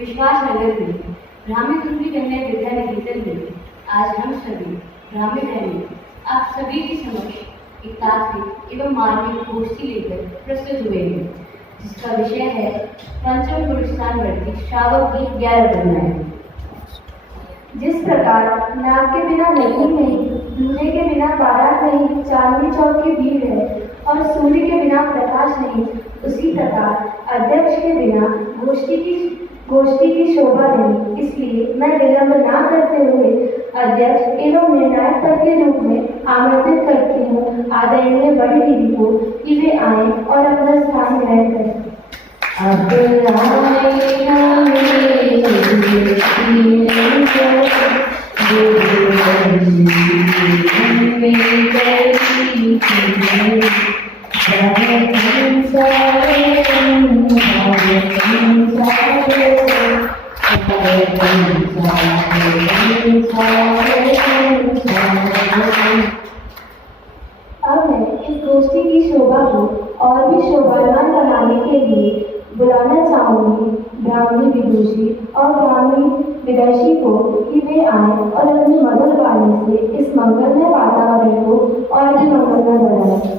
विश्वास नगर में ब्राह्मी दूसरी कन्या विद्या निकेतन में आज हम सभी ब्राह्मी बहनें आप सभी के समक्ष एक तात्विक एवं मार्मिक गोष्ठी लेकर प्रस्तुत हुए हैं, जिसका विषय है पंचम पुरुषान वर्ती श्रावक की 11 कन्याएं। जिस प्रकार नाग के बिना नदी नहीं, दूल्हे के बिना बारात नहीं, चांदनी चौक की भीड़ है और सूर्य के बिना प्रकाश नहीं, उसी प्रकार अध्यक्ष के बिना गोष्ठी की शोभा नहीं। इसलिए मैं विलंब न करते हुए अध्यक्ष एवं निर्णायक पद के रूप में आमंत्रित करती हूँ आदरणीय बड़ी दीदी को कि वे आए और अपना स्थान ग्रहण करें। अब मैं इस गोष्ठी की शोभा को और भी शोभावान बनाने के लिए बुलाना चाहूंगी ब्राह्मणी विदुषी और ब्राह्मणी विदर्शी को कि वे आए और अपनी मधुर वाणी से इस मंगलमय वातावरण को और भी मंगलमय बनाएं।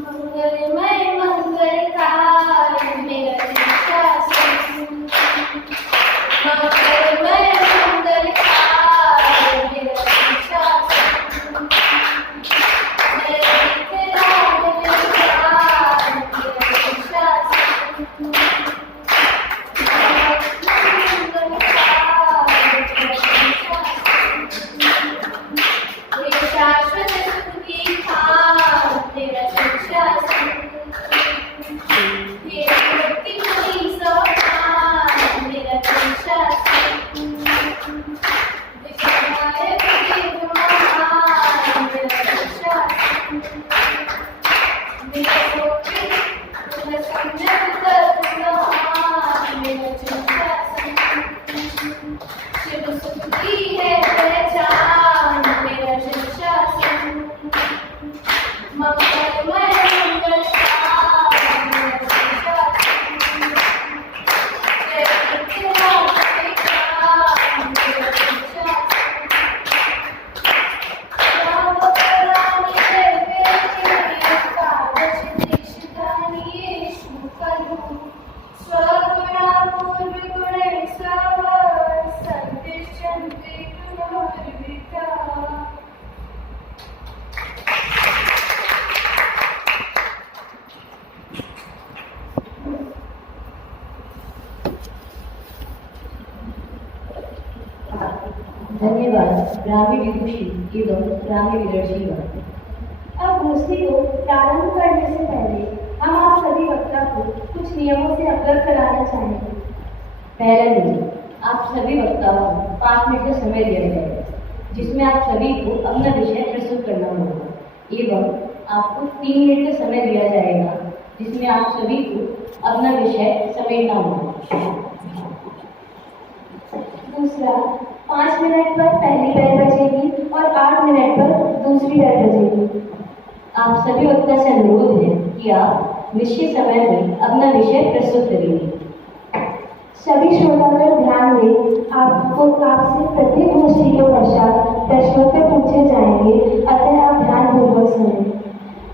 मंगलमय मंगलकार मेरा शासन, मंगलमय मंगलकार मेरा शासन, मेरा मंगलकार मेरा शासन, मेरा शाश्वत सुख की खान तेरा शासन, मेरा भक्ति कोई सौभान मेरा शासन, विश्वनायक महान मेरा शासन, मेरा सोचे तुम समझ कर महान मेरा शासन, शिव सुख की है पहचान मेरा शासन, मंगलमय मंगलकार मेरा शासन, जय इतिहास के काम मेरा शासन, श्रावक रानी जय बेटी कागज देशदानी यीशु करूं, स्वगुणा पूर्व गुण सवर संदिशन्ति गुणोर्विता। धन्यवाद ब्राह्मी विदुषी एवं ब्राह्मी विदर्शीगण। अब गोष्ठी को प्रारंभ करने से पहले हम आप सभी वक्ता को कुछ नियमों से अवगत कराना चाहेंगे। पहला नियम, आप सभी वक्ताओं को 5 मिनट का समय दिया जाएगा, जिसमें आप सभी को अपना विषय प्रस्तुत करना होगा एवं आपको 3 मिनट का समय दिया जाएगा, जिसमें आप सभी को अपना विषय समेटना होगा। दूसरा, 5 मिनट पर पहली बेल बजेगी और 8 मिनट पर दूसरी बेल बजेगी। आप सभी वक्ता से अनुरोध है कि आप निश्चित समय में अपना विषय प्रस्तुत करेंगे। सभी श्रोतागण ध्यान दें, आपसे प्रत्येक गोष्ठी के पश्चात प्रश्नोत्तर पूछे जाएंगे, अतः आप ध्यानपूर्वक सुनें।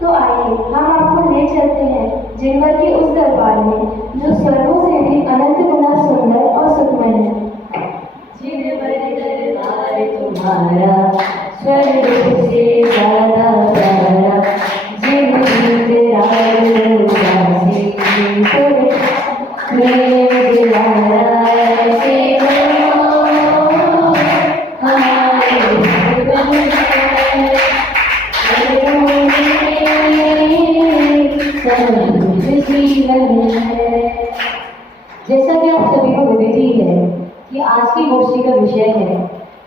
तो आइए हम आपको ले चलते हैं जिनवर के उस दरबार में जो स्वर्गों से भी अनंत गुना सुंदर और सुखमय है। दरबार तुम्हारा स्वर्ग से ज्यादा प्यारा, जिन जैसा कि आप सभी को विदित ही है कि आज की गोष्ठी का विषय है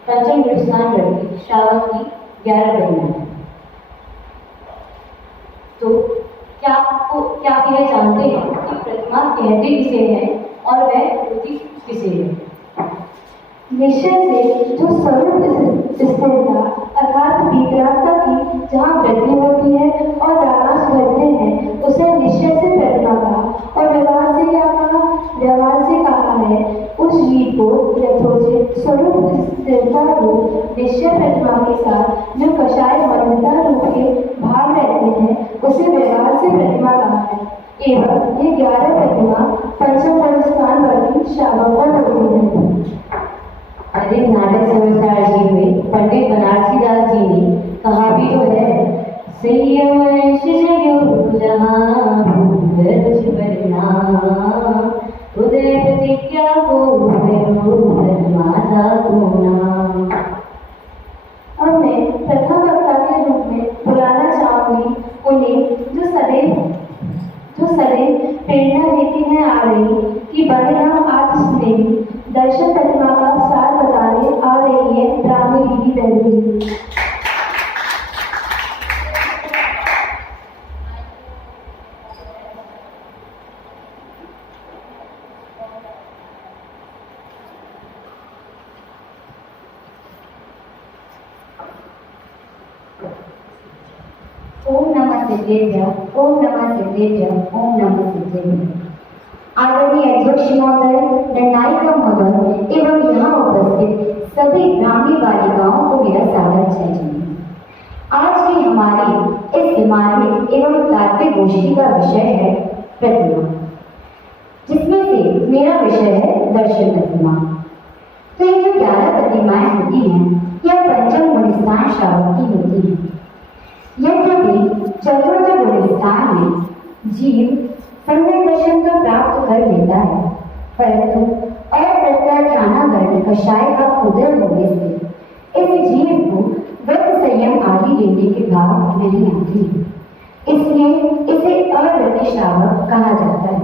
पंचम पुरुषान वर्ती श्रावक की 11 कन्याएं। तो क्या आप यह जानते हैं कि प्रतिमा कहते किसे हैं और वह होती किसे है? निश्चय से जो स्वरूप स्थिरता अर्थात विकरालता की जहाँ वृद्धि होती है और आकाश बढ़ते हैं उसे निश्चय से प्रतिमा कहा। और व्यवहार से क्या कहा? व्यवहार से कहा है उस जीव को यथोचित स्वरूप स्थिरता रूप निश्चय प्रतिमा के साथ जो कषाय मलिनता रूप के भाव रहते हैं उसे व्यवहार से प्रतिमा कहा है। एवं ये 11 प्रतिमा पंचम पुरस्कार वर्गी शावकों होती है। अधिक नाटक समझदार जी में पंडित बनारसी दास जी ने कहा भी तो है, संयम उदय प्रतिज्ञा को माता को नाम। अब मैं प्रथम वक्ता के रूप में बुलाना चाहूंगी उन्हें जो सदैव प्रेरणा देती है आ रही कि बड़े हम आत्मस्नेही दर्शन प्रतिमा का सार बताने आ रही है ब्राह्मी दीदी बहनी। ओम नमः सिद्धेभ्य, ओम नमः सिद्धेभ्य, ओम नमः सिद्धेभ्य। आदरणीय अध्यक्ष महोदय, दंडाई महोदय एवं यहाँ उपस्थित सभी ब्राह्मी बालिकाओं को मेरा सादर जय जय। आज की हमारी इस मार्मिक एवं तात्विक गोष्ठी का विषय है प्रतिमा, जिसमें से मेरा विषय है दर्शन प्रतिमा। तो ये जो 11 प्रतिमाएं होती हैं यह पंचम गुणस्थान श्रावक की होती हैं। यद्यपि चतुर्थ गुणस्थान में जीव सम्यक दर्शन तो प्राप्त कर लेता है, परंतु अप्रत्याख्यानावरण कषाय का उदय होने से इस जीव को व्रत संयम आदि लेने के भाव नहीं आती, इसलिए इसे अव्रति श्रावक कहा जाता है।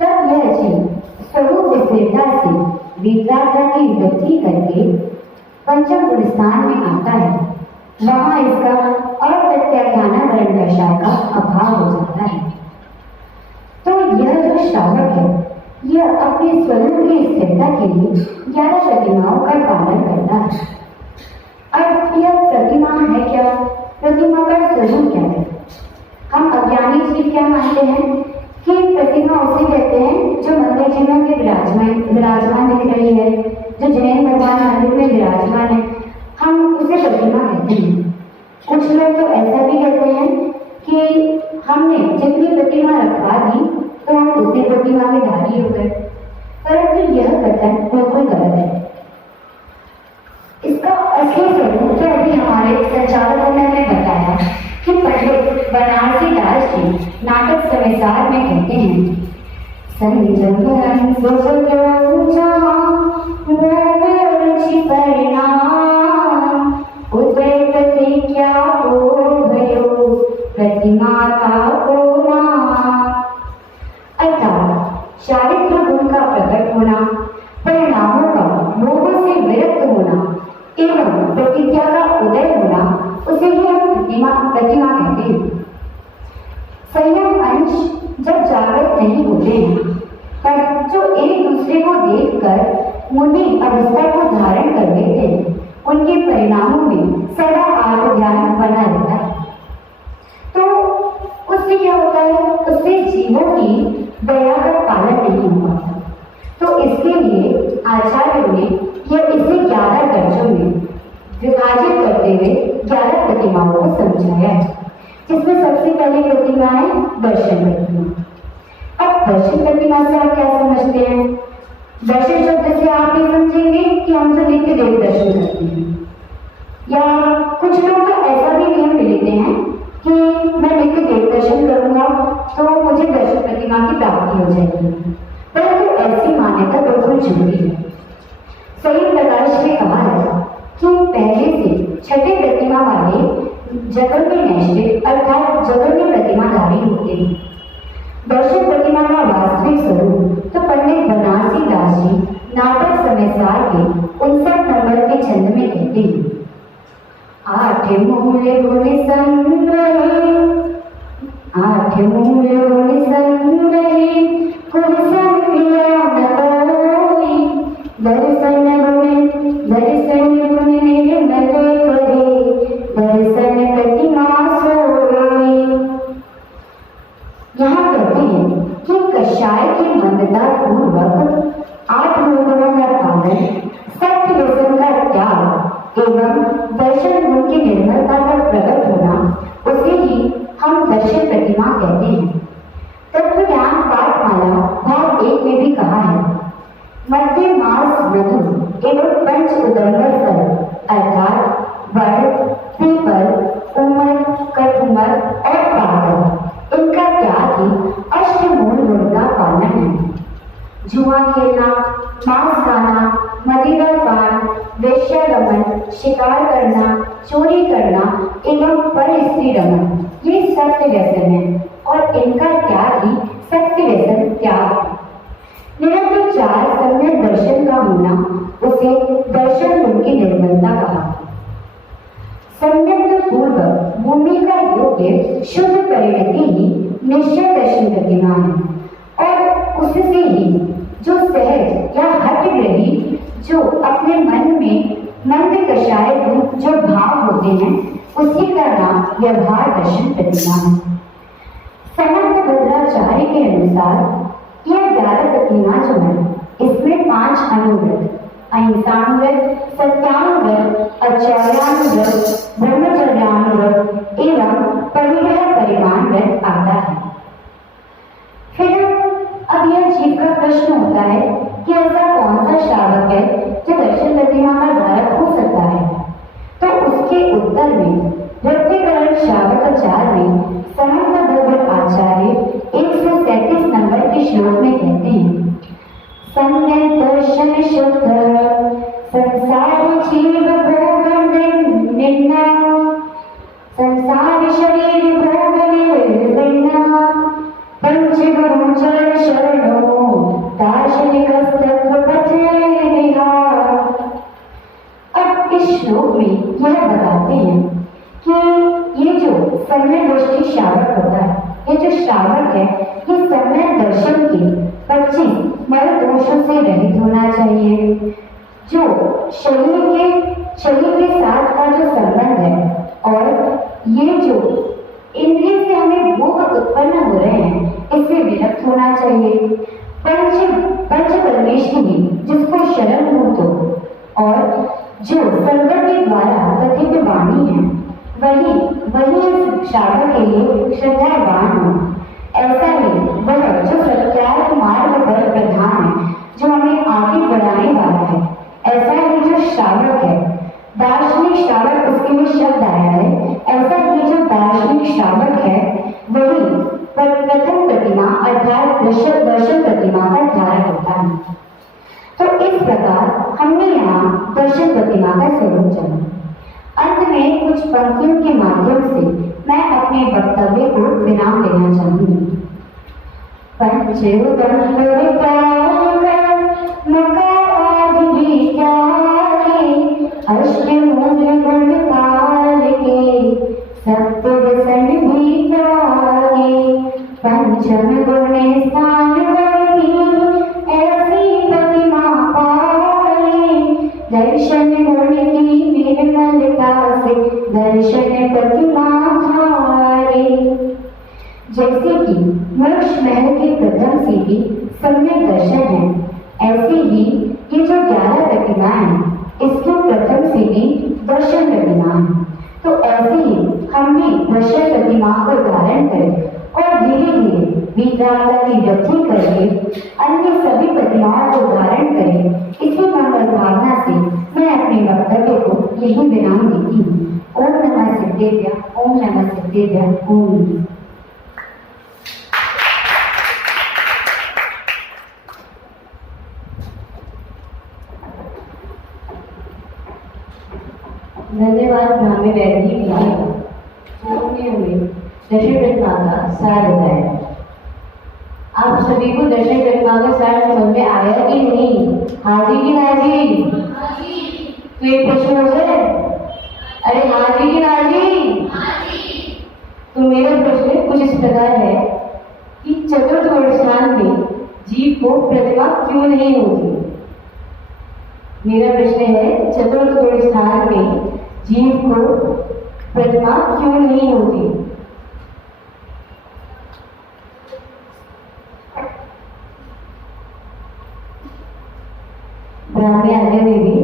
तब यह जीव स्वरूप स्थिरता से विकरालता की वृद्धि करके पंचम गुणस्थान में आता है। वहां इसका अप्रत्याख्यानावरण कषाय का अभाव हो जाता है। तो यह जो श्रावक है यह अपने स्वरूप की स्थिरता के लिए 11 प्रतिमाओं का पालन करता है। अब यह प्रतिमा है क्या? प्रतिमा का स्वरूप क्या है? हम अज्ञानी जीव क्या मानते हैं कि प्रतिमा उसे कहते हैं जो मंदिर जी में विराजमान दिख रही है, जो जैन भगवान मंदिर में विराजमान है, हम उसे प्रतिमा कहते हैं। कुछ लोग तो ऐसा भी कहते हैं कि हमने जितनी प्रतिमा रखवा दी तो हम उतनी प्रतिमा के धारी हो गए, परंतु यह कथन बिल्कुल गलत है। इसका असली स्वरूप तो अभी हमारे संचालकों ने हमें बताया कि पंडित बनारसी दास जी नाटक समेसार में कहते हैं, संजम परिणाम उदय प्रतिज्ञा को भयो प्रतिमा का को नाम। अर्थात चारित्र गुण का प्रकट होना, परिणामों का लोगों से विरक्त होना एवं प्रतिज्ञा का उदय होना, उसे ही हम प्रतिमा कहते हैं। संयम अंश जब जागृत नहीं होते हैं पर जो एक दूसरे को देखकर मुनि अवस्था को धारण कर लेते हैं, उनके परिणामों में सदा आत्मज्ञान बना रहता है। तो उससे क्या होता है? उससे जीवों की दया का पालन नहीं हो पाता। तो इसके लिए आचार्यों ने यह इसे 11 दर्जों में विभाजित करते हुए 11 प्रतिमाओं को समझाया है, जिसमें सबसे पहली प्रतिमा है दर्शन प्रतिमा। अब दर्शन प्रतिमा से आप क्या समझते हैं? दर्शन शब्द से आप ये समझेंगे कि हम जो नित्य देव दर्शन करते हैं, या कुछ लोग तो ऐसा भी नियम ले लेते हैं कि मैं नित्य देव दर्शन करूंगा तो मुझे दर्शन प्रतिमा की प्राप्ति हो जाएगी, परंतु ऐसी मान्यता बिल्कुल झूठी है। सही प्रकाश ने कहा है कि पहले से छठे प्रतिमा वाले जगत में नैष्ठिक अर्थात जगत में प्रतिमाधारी होते हैं। दर्शन प्रतिमा का वास्तविक स्वरूप तो पंडित बनारसी दास जी नाटक समेसार के 59 नंबर के छंद में कहते हैं, 8 मूल गुण संग्रहे, 8 मूल गुण संग्रहे, कुल संक्रिया न कोई, दर्शन कषाय की मंदता पूर्वक 8 नियमों का पालन, सत्य व्यसन का त्याग एवं दर्शन गुण की निर्मलता का प्रकट होना, उसे ही हम दर्शन प्रतिमा कहते हैं। तत्व ज्ञान पाठमाला भाग 1 में भी कहा है, मध्य मास मधु एवं पंच उदंबर फल अर्थात वड़, पीपल, उमर, कटुमर और पागल, इनका त्याग ही अष्टमूल गुण का पालन है। जुआ खेलना, मांस खाना, मदिरा पान, वेश्यागमन, शिकार करना, चोरी करना एवं पर स्त्री रमन, ये सत्य व्यसन है और इनका त्याग ही सत्य व्यसन त्याग है। निरंतर 4 सम्यक दर्शन का होना, उसे दर्शन गुण की निर्मलता कहा। सम्यक पूर्वक भूमि का योग्य शुद्ध परिणति ही निश्चय दर्शन प्रतिमा है और उससे ही जो सहज या हठग्रही, जो अपने मन में मंद कषाय रूप जो भाव होते हैं, उसी का नाम व्यवहार दर्शन प्रतिमा है। समर्थ भद्राचार्य के अनुसार यह 11 प्रतिमा जो है, इसमें 5 अनुव्रत, अहिंसानुव्रत, सत्यानुव्रत, आचार्यानुव्रत, ब्रह्मचर्यानुव्रत एवं परिग्रह परिमाण व्रत आता है। फिर अब यह जीव का प्रश्न होता है कि ऐसा कौन सा श्रावक है जो दर्शन प्रतिमा का धारक हो सकता है। तो उसके उत्तर में वृत्तिकरण श्रावकाचार में समर्थ भद्र आचार्य 137 नंबर के श्लोक में कहते हैं, सम्यक दर्शन शुद्ध संसार जीव भोग निर्णय, संसार शरीर भोग निर्णय, पंचगुण चरण शरणो दार्शनिक तत्व पठे विहार। अब इस श्लोक में यह बताते हैं कि ये जो सम्यक दृष्टि श्रावक होता है, ये जो श्रावक है, ये सम्यक दर्शन के 25 मल दोषों से रहित होना चाहिए। जो शरीर के साथ का जो संबंध है और ये जो इंद्रिय से हमें भोग उत्पन्न हो रहे हैं, इससे विरक्त होना चाहिए। पंच परमेश्वरी जिसको शरण हो तो, और जो संगत के द्वारा कथित वाणी है, वही इस श्रावक के लिए श्रद्धावान हो। ऐसा ही वह जो सत्यार्थ मार्ग पर प्रधान है, जो हमें आगे बढ़ाने वाला है, ऐसा ही जो श्रावक है, दार्शनिक श्रावक उसके लिए शब्द आया है, ऐसा ही जो दार्शनिक श्रावक है, वही प्रथम प्रतिमा अर्थात दर्शन प्रतिमा का धारक होता है। तो इस प्रकार हमने यहाँ दर्शन प्रतिमा का स्वरूप जाना। अंत में कुछ पंक्तियों के माध्यम से मैं अपने वक्तव्य को विराम देना चाहूंगी। अष्टमूल गुण काल के सत्य व्यसन भी त्यागे, पंचम गुण स्थान वर्गी ऐसी प्रतिमा पाले, दर्शन गुण की निर्मलता से दर्शन प्रतिमा धारे। जैसे कि मोक्ष महल की प्रथम सीढ़ी सम्यक दर्शन है, ऐसे ही ये जो 11 प्रतिमाएं हैं, इसकी प्रथम सीढ़ी दर्शन प्रतिमा है। तो ऐसे ही हम भी दर्शन प्रतिमा को धारण करें और धीरे धीरे विद्यार्थी की वृद्धि करके अन्य सभी प्रतिमाओं को धारण करें। इसी मंगल भावना से मैं अपने वक्तव्य को यही विराम देती हूँ। ओम नमः सिद्धेभ्यः, ओम नमः सिद्धेभ्यः, ओम। धन्यवाद ब्राह्मी वैद्य जी, जिन्होंने हमें दर्शन प्रतिमा का सार बताया। आप सभी को दर्शन प्रतिमा का सार समझ में आया कि नहीं? हाजी की नाजी? तो एक प्रश्न हो जाए, अरे हाजी की नाजी? तो मेरा प्रश्न कुछ इस प्रकार है कि चतुर्थ वर्षांत में जीव को प्रतिमा क्यों नहीं होती? मेरा प्रश्न है, चतुर्थ वर्षांत में जीव को प्रतिमा क्यों नहीं होती? ब्राह्मी आज्ञा देवी।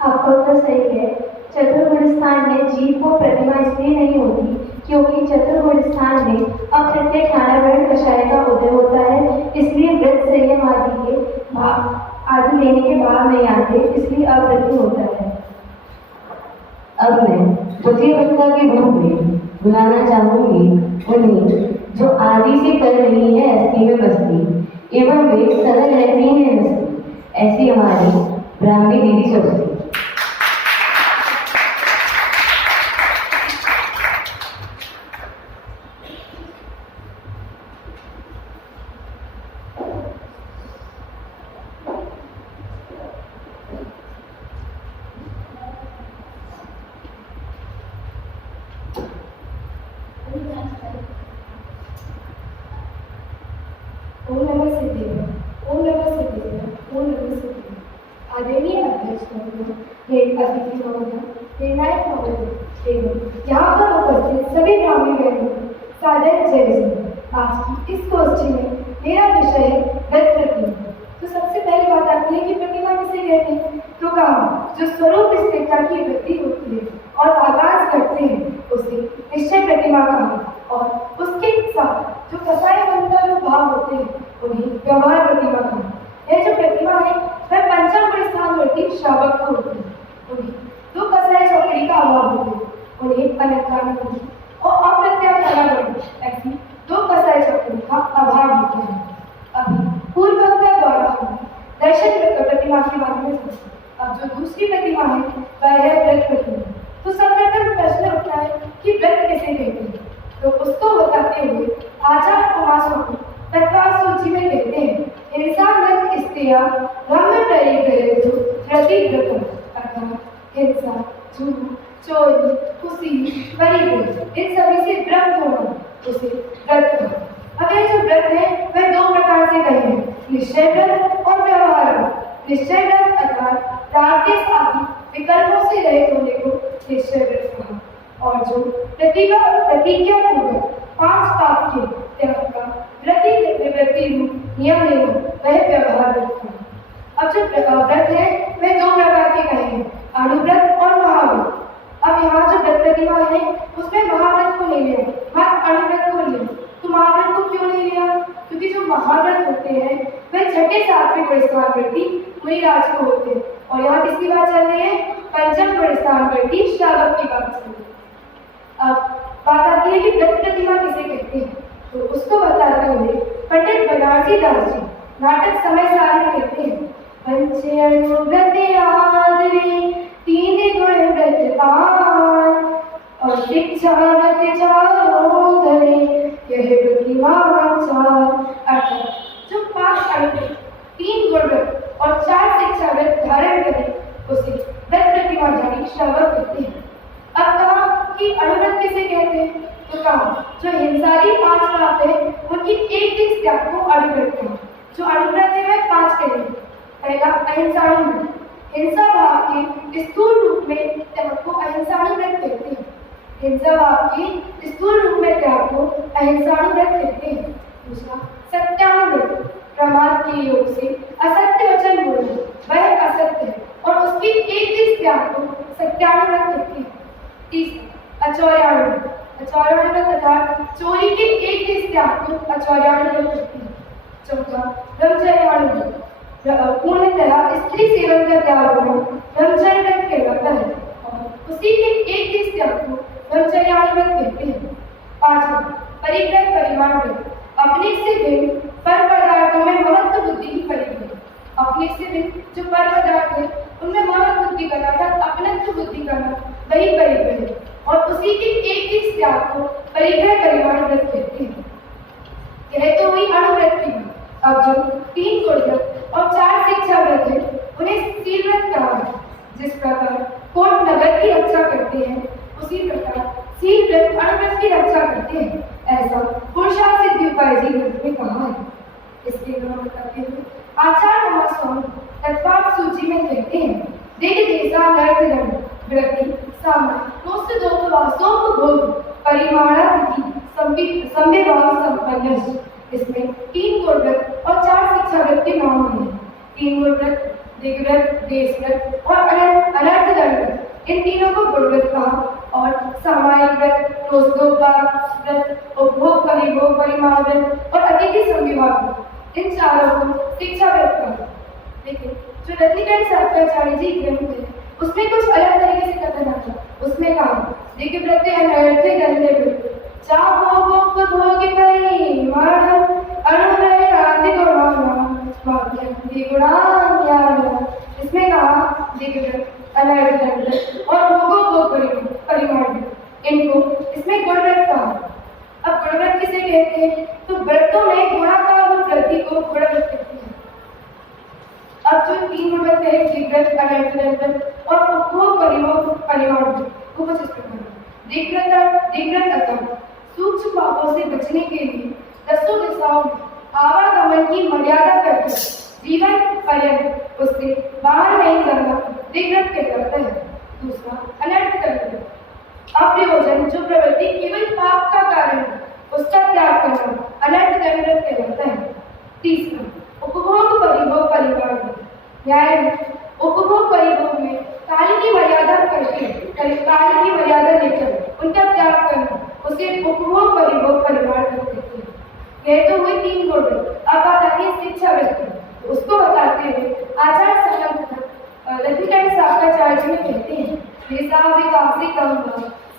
आपको तो सही है। चतुर्भुज स्थान में जीव को प्रतिमा इसलिए नहीं होती क्योंकि चतुर्भुज स्थान में अप्रत्यय खानावरण कषाय का उदय होता है, इसलिए व्रत संयम आदि लेने के बाद नहीं आते, इसलिए अप्रत्यय होता है। अब मैं द्वितीय वक्ता के रूप में बुलाना चाहूंगी उन्हें जो आदि से कर रही है अस्थि में बस्ती एवं वे सरल रहती हैं मस्ती, ऐसी हमारी ब्राह्मी दीदी सरस्वती। ओम नमः सिद्धेश्वर, ओम नमः सिद्धेश्वर, ओम नमः सिद्धेश्वर। आदरणीय अध्यक्ष महोदय, हे अतिथि महोदय, हे नायक महोदय एवं यहाँ पर उपस्थित सभी ब्राह्मी बहनों को सादर जय जय। आज की इस गोष्ठी में मेरा विषय है व्रत प्रतिमा। तो सबसे पहली बात आती है कि प्रतिमा किसे कहते हैं? तो कहा जो स्वरूप स्थिरता की वृद्धि होती है और आगाज करते हैं उसे निश्चय प्रतिमा कहा, और उसके साथ जो कसाय बनता जो भाव होते हैं उन्हें व्यवहार प्रतिमा कहा। यह जो प्रतिमा है वह पंचम परिस्थानवर्ती श्रावक को होती है, उन्हें दो कसाय चौकड़ी का अभाव होते हैं, उन्हें अलंकार होती और अप्रत्याख्यान ऐसी दो कसाय चौकड़ी का अभाव होता है। अभी पूर्व वक्ता द्वारा हमने दर्शन प्रतिमा के बारे में सोचा। अब जो दूसरी प्रतिमा है वह है व्रत प्रतिमा। तो सर्वप्रथम प्रश्न उठता है कि व्रत किसे कहते हैं? तो उसको बताते हुए आचार्य उमास्वामी तत्वार सूची में कहते हैं हिंसा व्रत स्त्रिया ब्रह्म परिग्रह प्रतिव्रत, अर्थात हिंसा, झूठ, चोरी, खुशी, परिग्रह इन सभी से व्रत होना उसे व्रत कहा। अब यह जो व्रत है वह दो प्रकार से कहे हैं, निश्चय व्रत और व्यवहार व्रत। निश्चय व्रत अर्थात राकेश आदि विकल्पों से रहित होने को निश्चय व्रत कहा, और जो प्रतिज्ञा पूर्वक 5 पाप के त्याग का प्रति रूप नियम लेना वह व्यवहार व्रत कहा। अब जो व्रत है वह दो प्रकार के कहे हैं, अणुव्रत और महाव्रत। अब यहाँ जो व्रत प्रतिमा है उसमें महाव्रत को नहीं लिया, मात्र अणुव्रत को लिया। तो महाव्रत को क्यों नहीं लिया? क्योंकि जो महाव्रत होते हैं वह छठे सातवें परिस्थानवर्ती मुनिराज को होते हैं, और यहाँ किसकी बात चल रही है? पंचम परिस्थानवर्ती श्रावक की बात चल रही है। अब बात आती है कि व्रत प्रतिमा किसे कहते हैं? तो उसको बताते हुए पंडित बनारसी दास जी नाटक समय सार में कहते हैं, पंचे अणुव्रत आदरे 3 गुण व्रत पान, और शिक्षा व्रत चारों धरे यह प्रतिमा चार। अर्थात जो 5 अणुव्रत, 3 गुण व्रत और 4 शिक्षा व्रत धारण करे उसे व्रत प्रतिमाधारी श्रावक कहते हैं। अब कहा कि अणुव्रत किसे कहते हैं? तो कहा जो हिंसादी 5 पाप है उनकी एक त्याग को अणुव्रत कहा। जो अणुव्रत है वह 5 कहें। पहला अहिंसाणुव्रत, हिंसा भाव के स्थूल रूप में त्याग को अहिंसाणुव्रत कहते हैं। हिंसा भाव के स्थूल रूप में त्याग को अहिंसाणुव्रत कहते हैं। दूसरा सत्यानुव्रत, प्रमाद के योग से असत्य वचन बोलना वह असत्य है और उसकी एक त्याग को सत्यानुव्रत कहते हैं। तीसरा अचौर्यानुव्रत, अचौर्यानुव्रत अर्थात चोरी के एक त्याग को अचौर्यानुव्रत कहते हैं। चौथा ब्रह्मचर्यानुव्रत, पूर्णतः स्त्री सेवन का त्याग होना ब्रह्मचर्य व्रत कहलाता है, और उसी के एक त्याग को ब्रह्मचर्यानुव्रत कहते हैं। पांचवा परिग्रह परिमाण व्रत, अपने से भिन्न पर पदार्थों में महत्व बुद्धि की परिग्रह। अपने से भिन्न जो पर पदार्थ है उनमें महत्व बुद्धि करना अर्थात अपनत्व बुद्धि करना वही परिग्रह है, और उसी के एक त्याग को परिग्रह परिमाण व्रत कहते हैं। यह तो हुई अणुव्रत की बात। अब जो 3 गुण व्रत और 4 शिक्षा व्रत है उन्हें सील व्रत कहा है। जिस प्रकार कोट नगर की रक्षा करते हैं उसी प्रकार सील व्रत अणुव्रत की रक्षा करते हैं, ऐसा पुरुषार्थ सिद्धि उपाय जी ग्रंथ में कहा है। इसके नाम बताते हुए आचार्य उमास्वामी तत्पाठ सूची में कहते हैं दिग देसा लर्थ दंड वृत्ति सामय दोस्त दोपवासों को भोग परिमाणातिथि संविभाग संपन्न। इसमें 3 गुणव्रत और 4 शिक्षाव्रत के नाम हैं। 3 गुणव्रत, दिग्व्रत, देशव्रत और अनर्थ दंड। इन तीनों को गुणव्रत कहा और सामायिक व्रत, रोजदोपवास व्रत, उपभोग परिभोग परिमाण व्रत और अतिथि संविभाग व्रत, इन चारों को शिक्षाव्रत कहा। लेकिन जो रत्नीकांत शास्त्राचार्य जी ग्रंथ है उसमें कुछ अलग तरीके से कथन आता है। उसमें कहा दिग्व्रत अनर्थे दंडे व्रत चाहो भोग परिमाण अनुग्रह राधि गुणान। इसमें कहा दिग्व्रत अनर्थ दंड और भोग परिमाण, इनको इसमें गुणव्रत कहा। अब गुणव्रत किसे कहते हैं? तो व्रतों में गुणाकार वृद्धि को गुणव्रत कहते हैं। अब जो 3 गुणव्रत है दिग्व्रत अनर्थ दंड और उपभोग परिमाण वो कुछ इस प्रकार दिग्व्रत अतः सूक्ष्म पापों से बचने के लिए 10 दिशाओं में आवागमन की मर्यादा करके जीवन पर्यंत उससे बाहर नहीं जाना दिग्व्रत कहलाता है। दूसरा अनर्थ दंड, अप्रयोजन जो प्रवृत्ति केवल पाप का कारण है उसका त्याग करना अनर्थ दंड कहलाता है। तीसरा उपभोग परिभोग परिमाण, न्याय उपभोग परिभोग में काल की मर्यादा करके काल की मर्यादा लेकर उनका त्याग करना उसे उपभोग परिभोग परिमाण कहते हैं। यह तो हुए 3 गुण। अब बात आती है शिक्षाव्रत। उसको बताते हुए आचार्य संबंध रत्नीकांत शास्त्राचार्य जी कहते हैं विकासिकम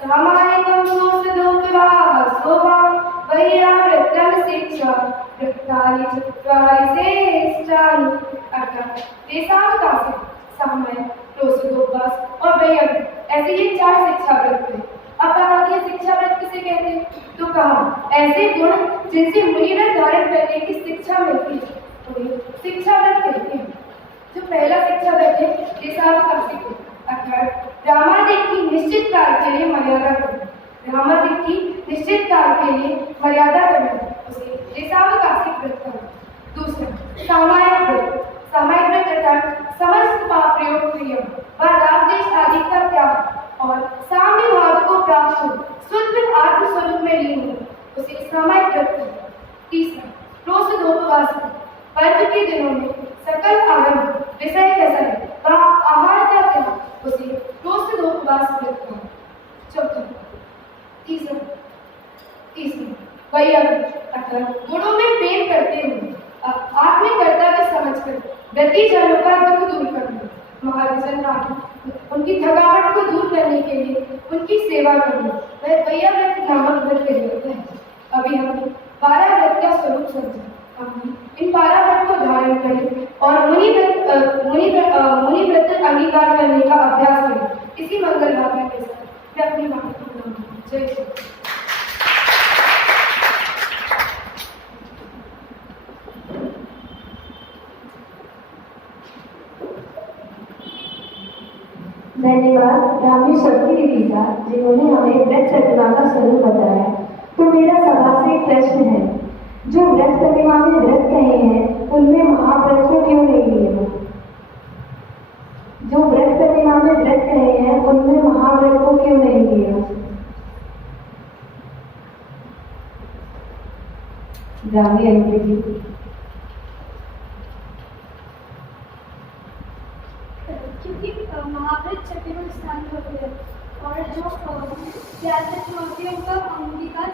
सामायिकम दोषदोपवाह शोभा वैयावृत्तम शिक्षा वृत्तानि चत्वारि श्रेष्ठानि। अर्थात देशावकाशिक, सामय, दोषदोपवास और वैयावृत्त, ऐसे ये 4 शिक्षाव्रत हैं। अब बात आती है शिक्षाव्रत किसे कहते हैं? तो कहा ऐसे गुण जिनसे मुनिव्रत धारण करने की शिक्षा मिलती है तो शिक्षाव्रत कहते हैं। जो पहला शिक्षाव्रत है देशावकाशिक, अर्थात रामादिक की निश्चित काल के लिए मर्यादा करना। रामादिक की निश्चित काल के लिए मर्यादा करना उसे देशावकाशिक व्रत कहते हैं। दूसरा सामायिक व्रत, सामायिक व्रत अर्थात समस्त पाप प्रयोग क्रिया व रागद्वेष आदि का त्याग और साम्य भाव को प्राप्त हो शुद्ध आत्मस्वरूप में लीन हो उसे सामायिक व्रत कहते हैं। तीसरा रोषदोपवास, पर्व के दिनों में सकल आरंभ विषय कैसा है वह आहार का त्याग उसे रोषदोपवास व्रत कहते हैं। चौथा तीसरा वैयावृत्त अर्थात गुणों में प्रेम करते हुए आत्मिक कर्तव्य समझकर व्यक्ति जनों का दुख दूर करना, महाजन आदि उनकी थकावट को दूर करने के लिए उनकी सेवा करना, वह वैयावृत्त नामक व्रत कहलाता है। अभी हम 12 व्रत का स्वरूप समझें। हम इन 12 व्रत को धारण करें और मुनि व्रत अंगीकार करने का अभ्यास करें। इसी मंगल भावना के साथ मैं अपनी बात को पूर्ण करूं। जय श्री कृष्ण। धन्यवाद ब्राह्मणी शक्ति दीदी जिन्होंने हमें व्रत प्रतिमा का स्वरूप बताया। तो मेरा सभा से एक प्रश्न है, जो व्रत प्रतिमा में व्रत कहे हैं उनमें महाव्रत को क्यों नहीं लिया? जो व्रत प्रतिमा में व्रत कहे हैं उनमें महाव्रत को क्यों नहीं लिया? ब्राह्मणी अंग्रेजी। क्योंकि महाव्रत छठवें स्थान पर है और जो व्यास होते हैं उनका अंगीकार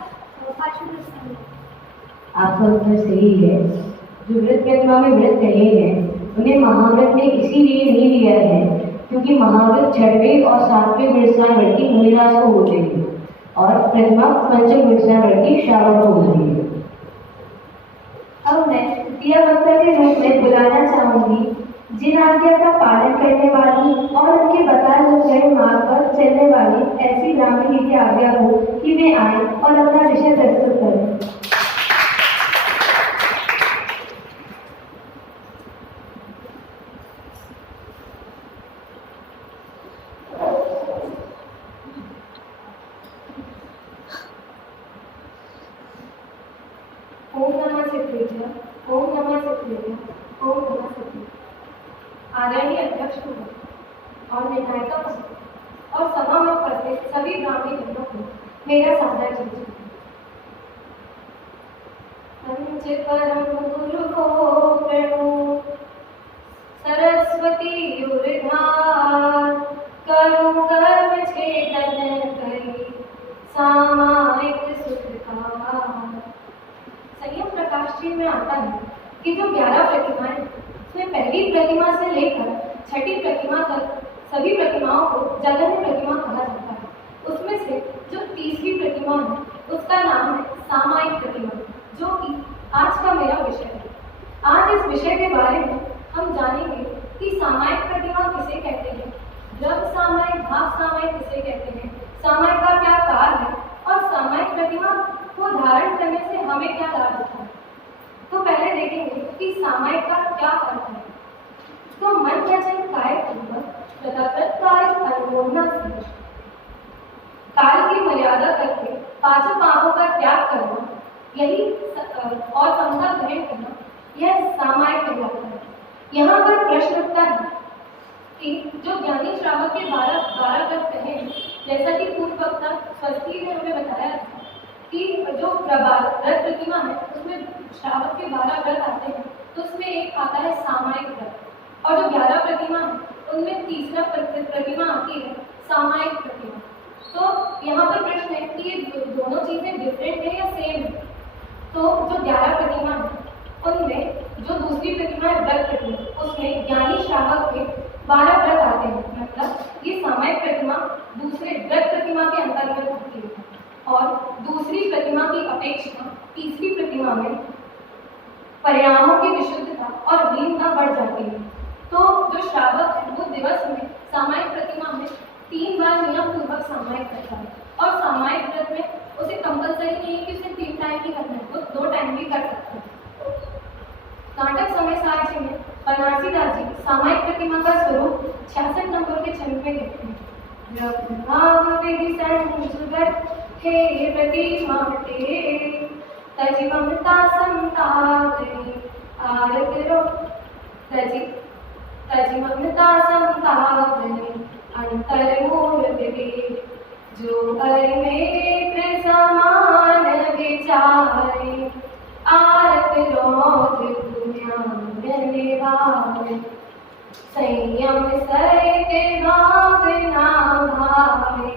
5वें स्थान है। आपका उत्तर सही है। जो व्रत प्रतिमा में व्रत कहे हैं उन्हें महाव्रत में इसीलिए नहीं लिया है क्योंकि महाव्रत 6वें और 7वें गुणस्नानवर्ती मुनिराज को होते हैं और प्रतिमा पंचम गुणस्नानवर्ती श्रावण को होती है। अब मैं तृतीय वक्ता के रूप में बुलाना चाहूंगी जिन आज्ञा का पालन करने वाली और उनके बताए हुए मार्ग पर चलने वाली ऐसी ब्राह्मणी की आज्ञा हो कि वे आए और अपना विषय प्रस्तुत करें। ओम नमः शिवाय, ओम नमः शिवाय, ओम नमः शिवाय। आदरणीय अध्यक्ष और निर्णायिका और सभा में उपस्थित सभी ब्राह्मणी बहनों को मेरा सादर नमस्कार। पंच परम गुरु को प्रणो सरस्वती उर्धार करुण कर्म छेदन करी सामायिक सुखकार। संयम प्रकाश जी में आता है कि जो 11 प्रतिमाएं उसमें पहली प्रतिमा से लेकर छठी प्रतिमा तक सभी प्रतिमाओं को जगन्य प्रतिमा कहा जाता है। उसमें से जो 30वीं प्रतिमा है उसका नाम है सामायिक प्रतिमा, जो कि आज का मेरा विषय है। आज इस विषय के बारे में हम जानेंगे कि सामायिक प्रतिमा किसे कहते हैं, द्रव सामायिक, भाव सामायिक किसे कहते हैं, सामायिक का क्या कार्य है और सामायिक प्रतिमा को धारण करने से हमें क्या लाभ होता है। तो पहले देखेंगे कि सामायिक का क्या अर्थ है। तो मन वचन काय पूर्वक तथा तत्कालिक अनुमोदना से काल की मर्यादा करके पांचों पापों का त्याग करना, यही और समता ग्रहण करना, यह सामायिक कहलाता है। यहाँ पर प्रश्न उठता है कि जो ज्ञानी श्रावक के 12 व्रत कहे हैं, जैसा कि पूर्व वक्ता स्वस्ति ने हमें बताया था कि जो व्रत प्रतिमा है उसमें श्रावक के 12 व्रत आते हैं, तो उसमें एक आता है सामायिक व्रत, और जो 11 प्रतिमा है उनमें तीसरा प्रतिमा आती है सामायिक प्रतिमा। तो यहाँ पर प्रश्न है कि ये दोनों चीजें डिफरेंट है या सेम है। तो जो 11 प्रतिमा है उनमें जो दूसरी प्रतिमा है व्रत प्रतिमा, उसमें ज्ञानी श्रावक के 12 व्रत आते हैं, मतलब ये सामायिक प्रतिमा दूसरे व्रत प्रतिमा के अंतर्गत आती है और दूसरी प्रतिमा की अपेक्षा तीसरी प्रतिमा में परिणामों की विशुद्धता और लीनता बढ़ जाती है। तो जो श्रावक है वो दिवस में सामायिक प्रतिमा में 3 बार नियम पूर्वक सामायिक करता है, और सामायिक व्रत में उसे कंपलसरी नहीं है कि उसे 3 टाइम ही करना है, वो 2 टाइम भी कर सकता है। नाटक समय साहित्य में बनारसी दास जी सामायिक प्रतिमा का स्वरूप 66 नंबर के छंद में कहते हैं। हे प्रतिमा तजी ममता संतावनी आरत रो तजी ममता संतावनी अंतर मूर्ति जो अरिमेत्र समान विचारे आरत रोज दुनिया निभावे संयम सहित भावना भावे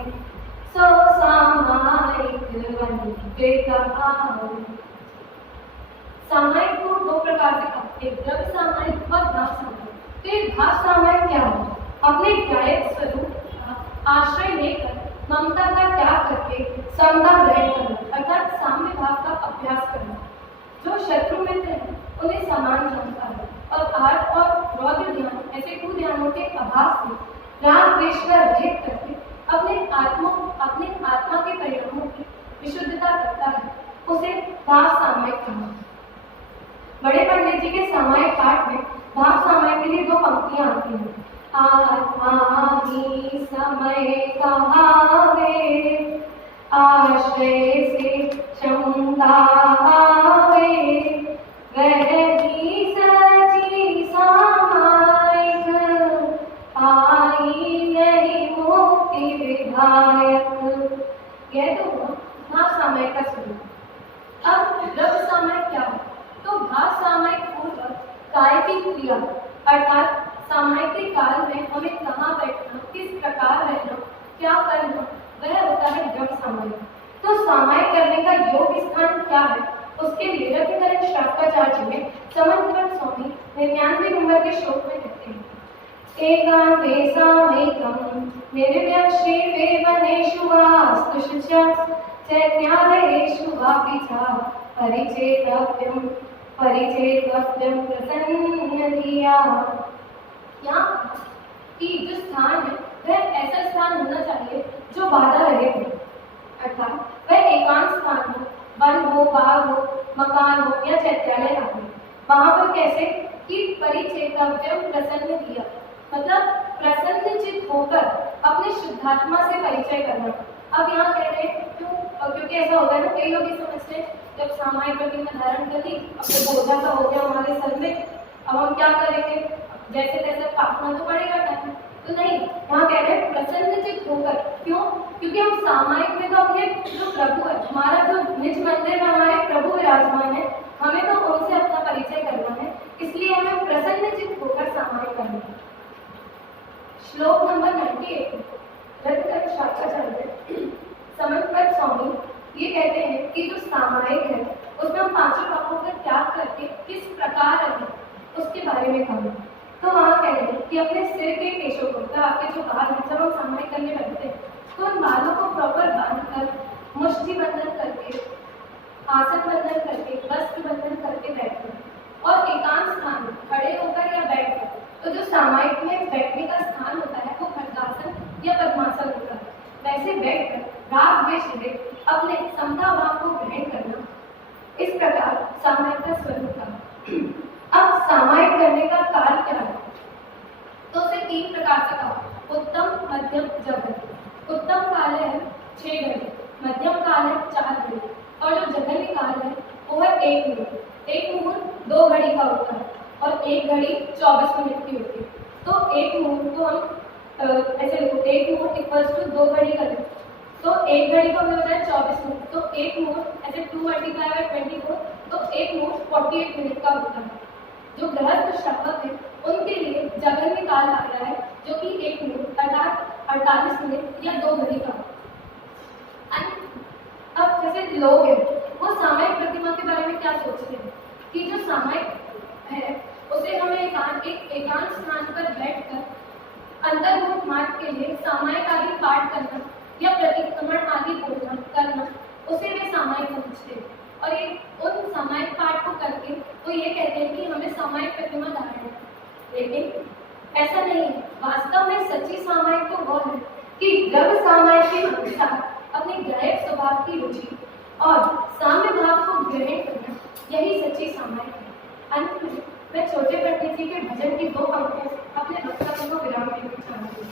सो सामायिक वंचित भावे। सामायिक को 2 प्रकार से कहते हैं, द्रव सामायिक और भाव सामायिक। तो ये भाव सामायिक क्या है? अपने गायक स्वरूप आश्रय लेकर ममता का त्याग करके समता ग्रहण करना, अर्थात साम्य भाव का अभ्यास करना। जो शत्रु मित्र हैं उन्हें समान जानता है और आर्ट और रौद्र ध्यान ऐसे कुध्यानों के अभाव से राग द्वेष का भेद करके अपने आत्मा के परिणामों की विशुद्धता करता है, उसे भाव सामायिक कहा। बड़े पंडित जी के सामायिक पाठ में भाव सामायिक के लिए 2 पंक्तियां आती हैं। आत्मा ही समय कहावे आश्रय से क्षमता आवे वही सची सामायिक आई नहीं मुक्ति विधायक। यह तो हुआ भाव सामायिक का स्वरूप। अब द्रव सामायिक क्या हो? तो भाव सामायिक पूर्वक काय की क्रिया अर्थात सामायिक के काल में हमें कहाँ बैठना, किस प्रकार रहना, क्या करना, वह होता है द्रव सामायिक। तो सामायिक करने का योग्य स्थान क्या है, उसके लिए रत्नकरण शास्त्राचार्य में समन्वय स्वामी 99 नंबर के श्लोक में कहते हैं, एकांते सामयिकं निर्व्यक्षेपे वनेषु वास्तुषु चैत्यालयेषु वापि च परिचेतव्यं प्रसन्न धिया। यहाँ कि जो स्थान है वह ऐसा स्थान होना चाहिए जो बाधा रहित हो, अर्थात वह एकांत स्थान हो, वन हो, बाग हो, मकान हो या चैत्यालय हो। वहां पर कैसे कि परिचेतव्यम प्रसन्न धिया, मतलब प्रसन्न चित्त होकर अपने शुद्धात्मा से परिचय करना। अब यहाँ कह रहे हैं क्योंकि ऐसा होता है ना, कई लोग ये समझते हैं जब सामायिक प्रतिमा धारण कर ली, अब तो बोझा सा हो गया हमारे सर में, अब हम क्या करेंगे, जैसे तैसे काटना तो पड़ेगा टाइम। तो नहीं, यहाँ कह रहे हैं प्रसन्नचित्त होकर। क्यों? क्योंकि हम सामायिक में तो अपने जो प्रभु है, हमारा जो निज मंदिर में हमारे प्रभु विराजमान है, हमें तो उनसे अपना परिचय करना है, इसलिए हमें प्रसन्नचित्त होकर सामायिक करना है। श्लोक नंबर 98 रत्नकर शास्त्राचार्य समन्वत स्वामी ये कहते हैं कि जो सामायिक है उसमें हम पांचों पापों का त्याग करके किस प्रकार रहे उसके बारे में कहूँ। तो वहाँ कह रहे हैं कि अपने सिर के केशों को, तो आपके जो बाल हैं, जब हम सामायिक करने लगते हैं तो उन बालों को प्रॉपर बांधकर, मुष्टि बंधन करके, आसन बंधन करके, वस्त्र बंधन करके बैठना और एकांत स्थान खड़े होकर या बैठकर। तो जो सामायिक में बैठने का स्थान होता है वो खड्गासन या पद्मासन होता है। वैसे बैठकर राग द्वेष रहित अपने समता भाव को ग्रहण करना, इस प्रकार सामायिक का स्वरूप का। अब सामायिक करने का काल क्या है? तो उसे 3 प्रकार से कहा, उत्तम, मध्यम, जघन्य। उत्तम काल है 6 घड़ी, मध्यम काल है 4 घड़ी और जो जघन्य काल है वो है 1 मुहूर्त। 1 मुहूर्त 2 घड़ी का होता है और 1 घड़ी 24 मिनट की होती है। तो 1 मुहूर्त को हम ऐसे लिखो, 1 मुहूर्त इक्वल्स टू 2 घड़ी कर लें तो 1 घड़ी का हो जाए 24 मिनट। तो 1 मुहूर्त ऐसे 2 मल्टीप्लाई बाय 24, तो 1 मुहूर्त 48 मिनट का होता है। जो गृहस्थ शपथ है उनके लिए जघन्य काल आ रहा है जो कि 1 मिनट अर्थात 48 मिनट या 2 घड़ी का। अब जैसे लोग हैं वो सामायिक प्रतिमा के बारे में क्या सोचते हैं कि जो सामायिक है उसे हमें एकांत स्थान पर बैठकर अंतर्मुख मार्ग के लिए सामायिक आदि पाठ करना या प्रतिक्रमण आदि बोलना करना, उसे वे सामायिक समझते हैं। और ये उन सामायिक पाठ को करके वो ये कहते हैं कि हमें सामायिक प्रतिमा धारण है। लेकिन ऐसा नहीं है। वास्तव में सच्ची सामायिक तो वो है कि द्रव्य सामायिक के अनुसार अपने ग्राहक स्वभाव की रुचि और साम्य भाव को ग्रहण करना, यही सच्ची सामायिक है। अंत में मैं छोटे पंडित जी के भजन की 2 पंक्तियों अपने वक्तव्य को विराम देना चाहूंगी।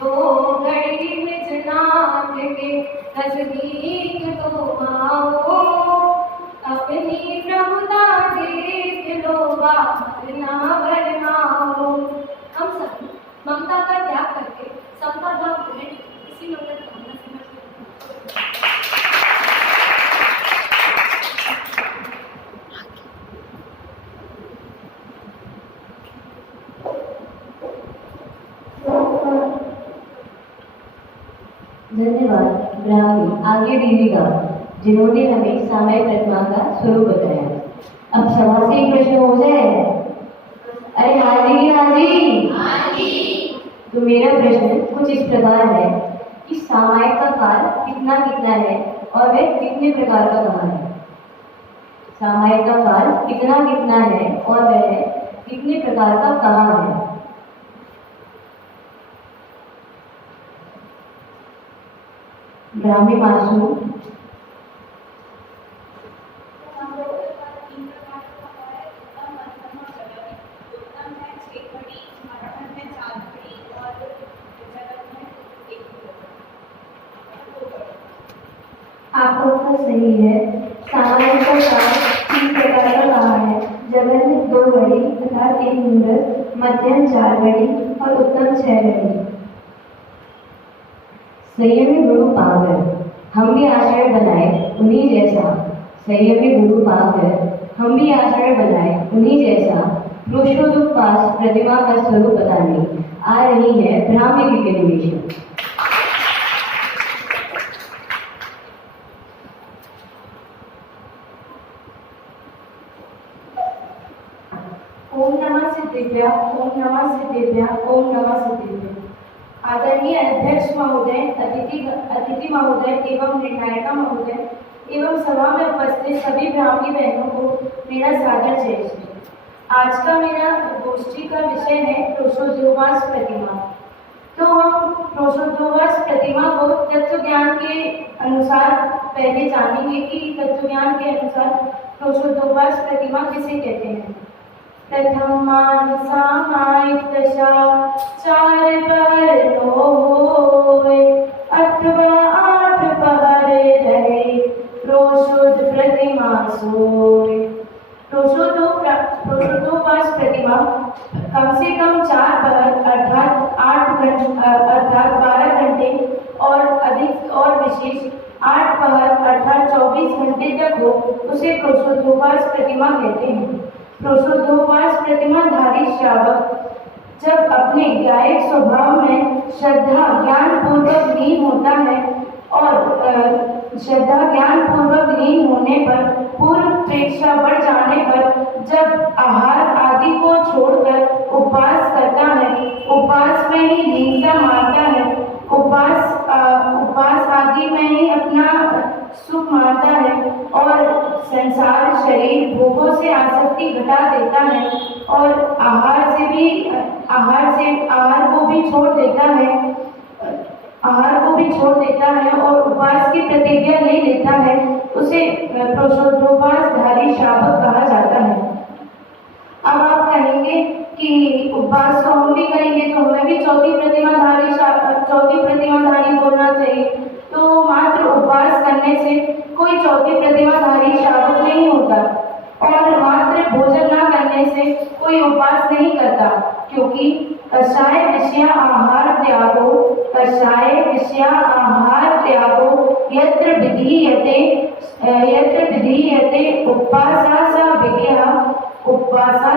2 घड़ी निज नाथ के नजदीक तो आओ, अपनी प्रभुता देख लो बाहर ना भरमाओ। हम सभी ममता का त्याग करके समता भाव ग्रहण इसी मंगल कामना से धन्यवाद ब्राह्मी आगे दीजिएगा जिन्होंने हमें सामायिक प्रतिमा का स्वरूप बताया। अब सभा से एक प्रश्न हो जाए। अरे हाजी हाजी। तो मेरा प्रश्न कुछ इस प्रकार है कि सामायिक का काल कितना कितना है और वह कितने प्रकार का कहाँ है। सामायिक का काल कितना कितना है और वह कितने प्रकार का कहाँ है। ब्राह्मी मासूम। आपका उत्तर सही है। सामायिक का काल 3 प्रकार का कहा है। जघन्य 2 घड़ी अर्थात 1 मुहूर्त, मध्यम 4 घड़ी और उत्तम 6 घड़ी। संयमी गुरु पाकर हम भी आचरण बनाए उन्हीं जैसा। संयमी गुरु पाकर हम भी आचरण बनाए उन्हीं जैसा। पुरुषोत्पास प्रतिमा का स्वरूप बताने आ रही है ब्राह्मी की निवेशन। ओम नमः सिद्धिभ्या, ओम नमः सिद्धिभ्या, ओम नमः सिद्धिभ्या। आदरणीय अध्यक्ष महोदय, अतिथि महोदय एवं निर्णायिका महोदय एवं सभा में उपस्थित सभी ब्राह्मी बहनों को मेरा सादर जय श्री। आज का मेरा गोष्ठी का विषय है प्रोषोद्योवास प्रतिमा। तो हम प्रोषोद्योवास प्रतिमा को तत्व ज्ञान के अनुसार पहले जानेंगे कि तत्व ज्ञान के अनुसार प्रोषोद्योवास प्रतिमा किसे कहते हैं। प्रथमान सामायिक दशा 4 पहर होए अथवा 8 पहर रहे प्रोषोद प्रतिमा सोए। प्रोषोद्योवास प्रतिमा कम से कम अर्थात 12 घंटे और अधिक और विशेष 8 पहर अर्थात 24 घंटे तक हो उसे प्रोषोद्योपास प्रतिमा कहते हैं। प्रोषोद्योपास प्रतिमाधारी श्रावक जब अपने गायक स्वभाव में श्रद्धा ज्ञान पूर्वक लीन होता है और श्रद्धा ज्ञान पूर्वक लीन होने पर पूर्व अपेक्षा बढ़ जाने पर जब आहार आदि को छोड़कर उपवास करता है, उपवास में ही लीनता मानता है, उपवास आदि में ही अपना सुख मानता है और संसार शरीर भोगों से आसक्ति घटा देता है और आहार को भी छोड़ देता है और उपवास की प्रतिज्ञा ले लेता है, उसे प्रोषोद्योपासधारी श्रावक कहा जाता है। अब आप कहेंगे कि उपवास तो हम भी करेंगे तो हमें भी चौथी प्रतिमाधारी बोलना चाहिए। तो मात्र उपवास करने से कोई चौथी प्रतिमाधारी श्रावक नहीं होता और मात्र भोजन न करने से कोई उपवास नहीं करता, क्योंकि कषाय विषया आहार त्यागो यत्र विधीयते उपवासा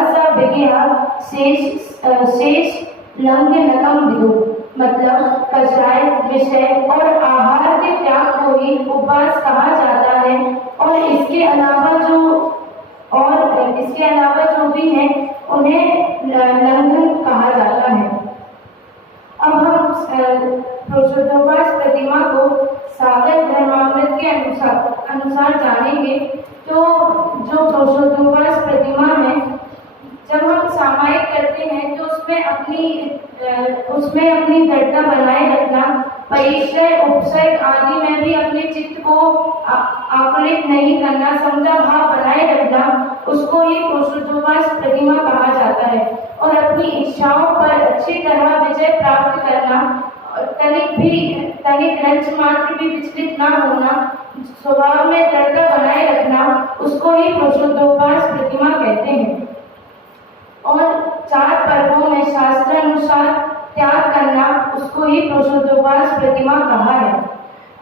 सा विज्ञा शेष लंघनकम विदु। मतलब कषाय विषय और आहार के त्याग को ही उपवास कहा जाता है और इसके अलावा जो भी है उन्हें लंघन कहा जाता है। अब हम प्रोषोद्योपास प्रतिमा को सागर धर्मामृत के अनुसार जानेंगे। तो जो प्रोषोद्योपास प्रतिमा है, जब हम सामायिक करते हैं तो उसमें अपनी दृढ़ता बनाए रखना, परिचय उपसय आदि में भी अपने चित्त को आकलित नहीं करना, समझा भाव बनाए रखना, उसको ही प्रोषोद्योपास प्रतिमा कहा जाता है। और अपनी इच्छाओं पर अच्छी तरह विजय प्राप्त करना, तनिक रंच मात्र भी विचलित न होना, स्वभाव में दृढ़ता बनाए रखना, उसको ही प्रोषोद्योपास प्रतिमा कहते हैं। और 4 पर्वों में शास्त्रानुसार त्याग करना, उसको ही प्रोषोद्योपास प्रतिमा कहा है।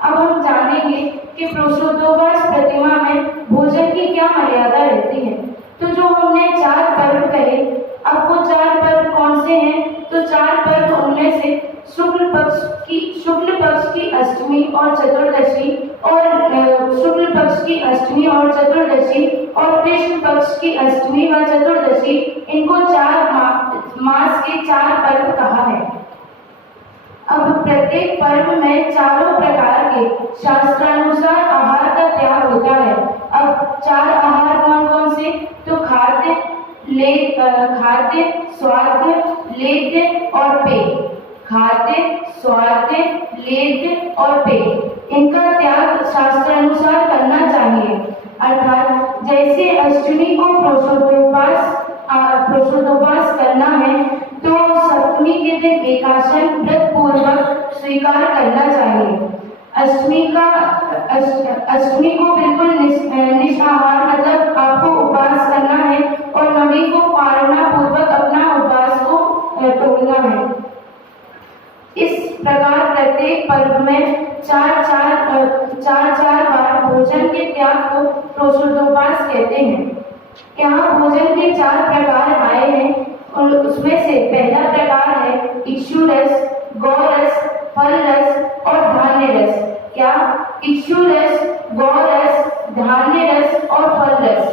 अब हम जानेंगे कि प्रोषोद्योपास प्रतिमा में भोजन की क्या मर्यादा रहती है। तो जो हमने 4 पर्व कहे, अब वो 4 पर्व कौन से हैं? तो 4 पर्व उनमें से शुक्ल पक्ष की अष्टमी और चतुर्दशी और कृष्ण पक्ष की अष्टमी व चतुर्दशी, इनको 4 मास के 4 पर्व कहा है। अब प्रत्येक पर्व में चारों प्रकार के शास्त्रानुसार आहार का त्याग होता है। अब 4 आहार कौन कौन से? तो खाद्य, स्वाद्य, लेद्य और पेय। खाद्य, स्वाद्य, लेद्य और पेय, इनका त्याग शास्त्रानुसार करना चाहिए। अर्थात जैसे अष्टमी को प्रोषोद्योपास करना है तो सप्तमी के दिन एकादशी व्रत पूर्वक स्वीकार करना चाहिए। अष्टमी को बिल्कुल निष्आहार मतलब आपको उपवास करना है और नवी को पालना पूर्वक अपना उपवास को तोड़ना है। इस प्रकार प्रत्येक पर्व में 4 बार भोजन के त्याग को प्रोषोद्योपास कहते हैं। यहाँ भोजन के 4 प्रकार आए हैं और उसमें से पहला प्रकार है इक्षु रस, गौरस, फल रस और धान्य रस। क्या? इक्षु रस, गौरस, धान्य रस और फल रस।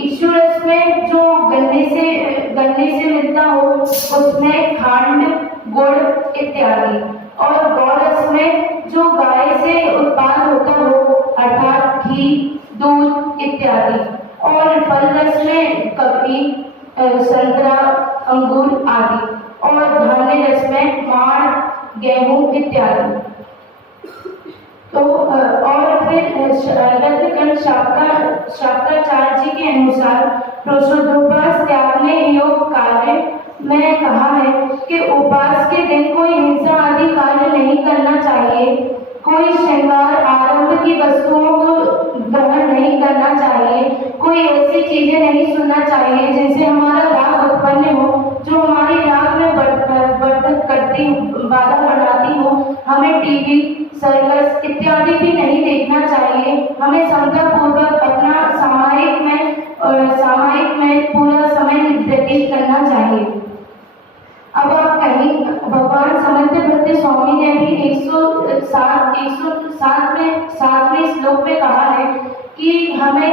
इक्षु रस में जो गन्ने से मिलता हो उसमें खांड, गुड़ इत्यादि, और गौरस में जो गाय से उत्पाद होता हो अर्थात घी, दूध इत्यादि, और फल रस में ककड़ी, संतरा, अंगूर आदि, और धान्य रस में माड़, गेहूं इत्यादि। तो और फिर रत्नकंठ शाक्राचार्य जी के अनुसार प्रोषोद्योपास त्यागने योग कार्य में कहा है कि उपवास के दिन कोई हिंसा आदि कार्य नहीं करना चाहिए, कोई श्रृंगार आरंभ की वस्तुओं को ग्रहण नहीं करना चाहिए, कोई ऐसी चीजें नहीं सुनना चाहिए जिनसे हमारा राग उत्पन्न हो, जो हमारी राग में वर्धक करती हमें टीवी, सर्कस इत्यादि भी नहीं देखना चाहिए। हमें समता पूर्वक अपना सामायिक में पूरा समय व्यतीत करना चाहिए। अब आप कहीं भगवान समर्थ भक्त स्वामी ने भी 107वें श्लोक में कहा है कि हमें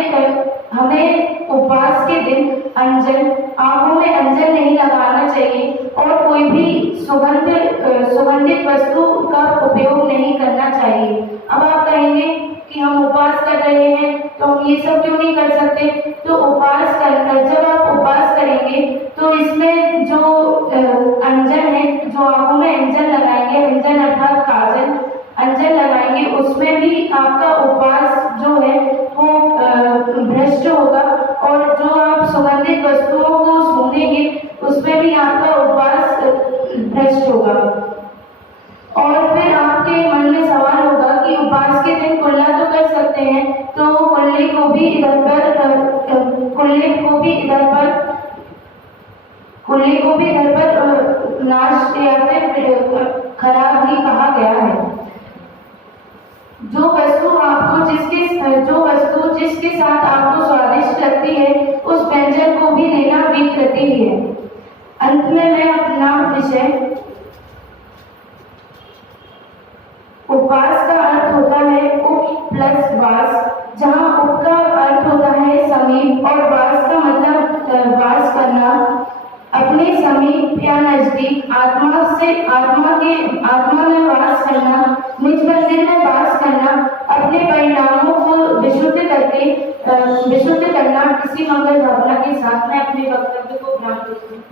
उपवास के दिन आंखों में अंजन नहीं लगाना चाहिए और कोई भी सुगंधित वस्तु का उपयोग नहीं करना चाहिए। अब आप कहेंगे कि हम उपवास कर रहे हैं तो हम ये सब क्यों नहीं कर सकते? तो जब आप उपवास करेंगे तो इसमें जो अंजन है, जो आंखों में अंजन लगाएंगे, अंजन अर्थात काजल, अंजन लगाएंगे, उसमें भी आपका उपवास जो है वो भ्रष्ट होगा और जो आप सुगंधित वस्तुओं को सूंघेंगे उसमें भी आपका उपवास भ्रष्ट होगा। और फिर आपके मन में सवाल होगा कि उपवास के दिन कुल्ला तो कर सकते हैं, तो कुल्ले को भी इधर पर नाश या फिर खराब ही कहा गया है। जो वस्तु जिसके साथ आपको स्वादिष्ट लगती है उस व्यंजन को भी लेना विकृति ही है। अंत में मैं अपना विषय उपवास का अर्थ होता है उप प्लस वास, जहाँ उप का अर्थ होता है समीप और वास का मतलब वास करना, अपने समीप या नजदीक, आत्मा में वास करना, निज मंदिर में वास करना, अपने परिणामों को विशुद्ध करना। किसी मंगल भावना के साथ मैं अपने वक्तव्य को विराम देती हूँ।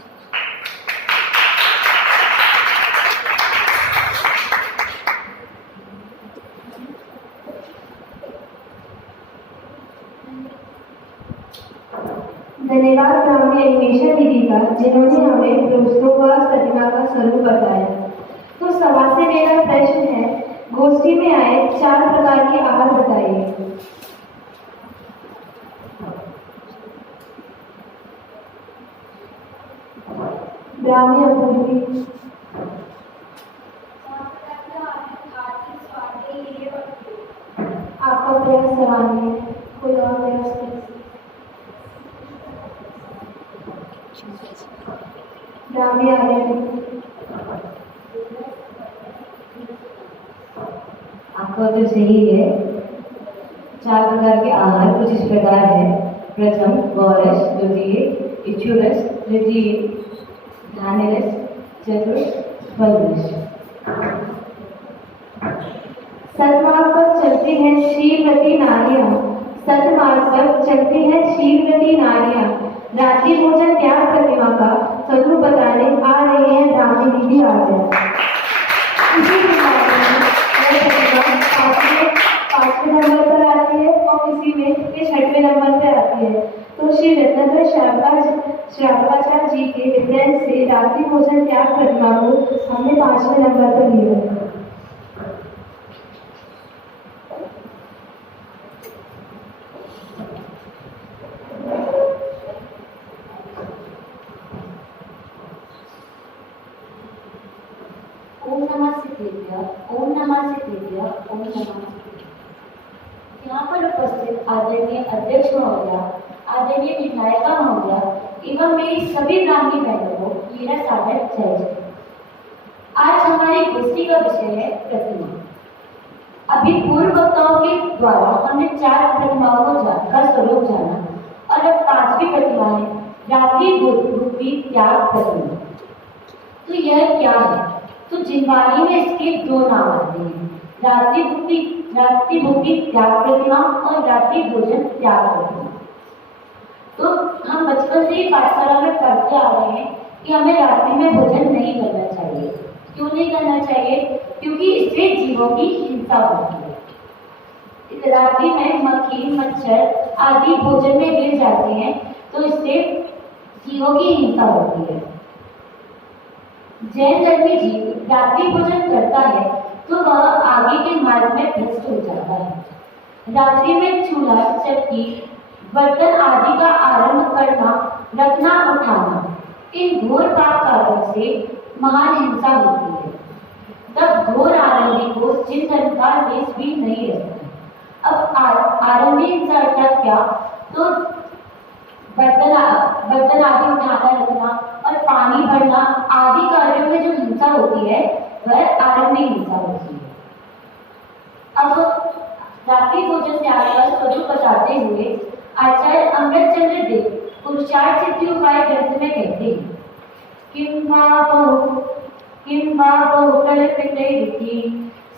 धन्यवाद ब्राह्मी एनिमेशन दीदी का, जिन्होंने हमें प्रोस्तोवास प्रतिमा का स्वरूप बताया। तो सभा से मेरा प्रश्न है, गोष्ठी में आए 4 प्रकार के आहार बताइए। ब्राह्मी अपूर्वी। आपका प्रयास सराहनीय है, कोई और प्रयास करें। ब्राह्मी आपका तो सही है। 4 प्रकार के आहार कुछ इस प्रकार है। प्रथम गौरस, द्वितीय इक्षुरस, तृतीय धान्यरस, चतुर्थ फलरस। सतमार्ग पर चलती हैं शीलवती नारियां, सतमार्ग पर चलती हैं शीलवती नारियां, रात्रि भोजन त्याग प्रतिमा का स्वरूप बताने आ रही है ब्राह्मी दीदी आज। इसी पांचवें नंबर पर आती है और किसी में ये 6वें नंबर पर आती है। तो श्री रत्नाकर श्रावकाचार्य जी के विद्यान से रात्रि भोजन त्याग प्रतिमा को हमने 5वें नंबर पर लिया। ओम नमः सिद्धेभ्यः, ओम नमः सिद्धेभ्यः, ओम नमः सिद्धेभ्यः। यहाँ पर उपस्थित आदरणीय अध्यक्ष महोदया, आदरणीय विधायिका महोदया एवं मेरी सभी ब्राह्मी बहनों को मेरा सादर जय जय। आज हमारी गोष्ठी का विषय है प्रतिमा। अभी पूर्व वक्ताओं के द्वारा हमने 4 प्रतिमाओं का स्वरूप जाना और अब 5वीं प्रतिमा है रात्रि रूपी त्याग प्रतिमा। तो यह क्या है? तो जिनवाणी में इसके 2 नाम आते हैं, रात्रि भुक्ति त्याग प्रतिमा और रात्रि भोजन त्याग प्रतिमा। तो हम बचपन से ही पाठशाला में पढ़ते आ रहे हैं कि हमें रात्रि में भोजन नहीं करना चाहिए। क्यों नहीं करना चाहिए? क्योंकि इससे जीवों की हिंसा होती है। रात्रि में मक्खी मच्छर आदि भोजन में गिर जाते हैं, तो इससे जीवों की हिंसा होती है। जैन धर्मी जीव रात्रि भोजन करता है तो वह आगे के मार्ग में भ्रष्ट हो जाता है। रात्रि में चूल्हा, चक्की, बर्तन आदि का आरंभ करना, रखना, उठाना, इन घोर पाप कार्यों से महान हिंसा होती है। तब घोर आरंभी को जिन धर्म का लेस भी नहीं रहती। अब आरंभी हिंसा अर्थात क्या? तो बर्तन आदि उठाना रखना और पानी भरना आदि कार्यों में जो हिंसा होती है वह आरंभी हिंसा होती है। अब रात्रि भोजन त्याग का स्वरूप बताते हुए आचार्य अमृतचंद्र देव पुरुषार्थ सिद्धि उपाय ग्रंथ में कहते हैं, किम वा बहु कल्पितैरिति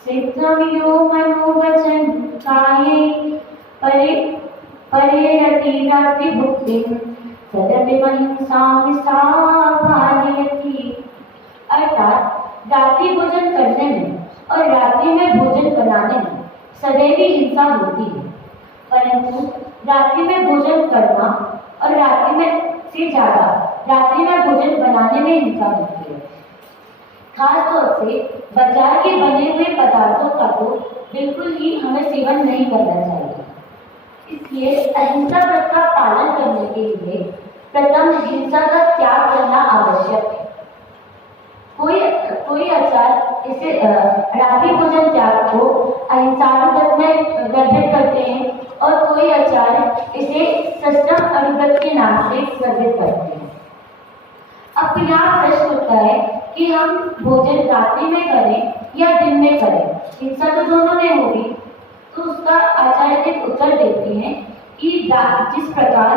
सिद्धं यो मनोवचन काये परेरति रात्रि भुक्तिं तदभिमहिंसां सा पालयति। अर्थात रात्रि भोजन करने में और रात्रि में भोजन बनाने में सदैव ही हिंसा होती है, परंतु रात्रि में भोजन करना और रात्रि में से ज्यादा रात्रि में भोजन बनाने में हिंसा होती है। खास तौर से बाजार के बने हुए पदार्थों का तो बिल्कुल ही हमें सेवन नहीं करना चाहिए। इसलिए अहिंसा व्रत का पालन करने के लिए प्रथम हिंसा का त्याग करना आवश्यक है। कोई आचार्य इसे रात्रि भोजन त्याग को अहिंसानुगत में गर्भित करते हैं और कोई आचार्य इसे सष्टम अनुगत के नाम से गर्भित करते हैं। अब यहाँ प्रश्न उठता है कि हम भोजन रात्रि में करें या दिन में करें, हिंसा तो दोनों में होगी। तो उसका आचार्य एक उत्तर देते हैं कि जिस प्रकार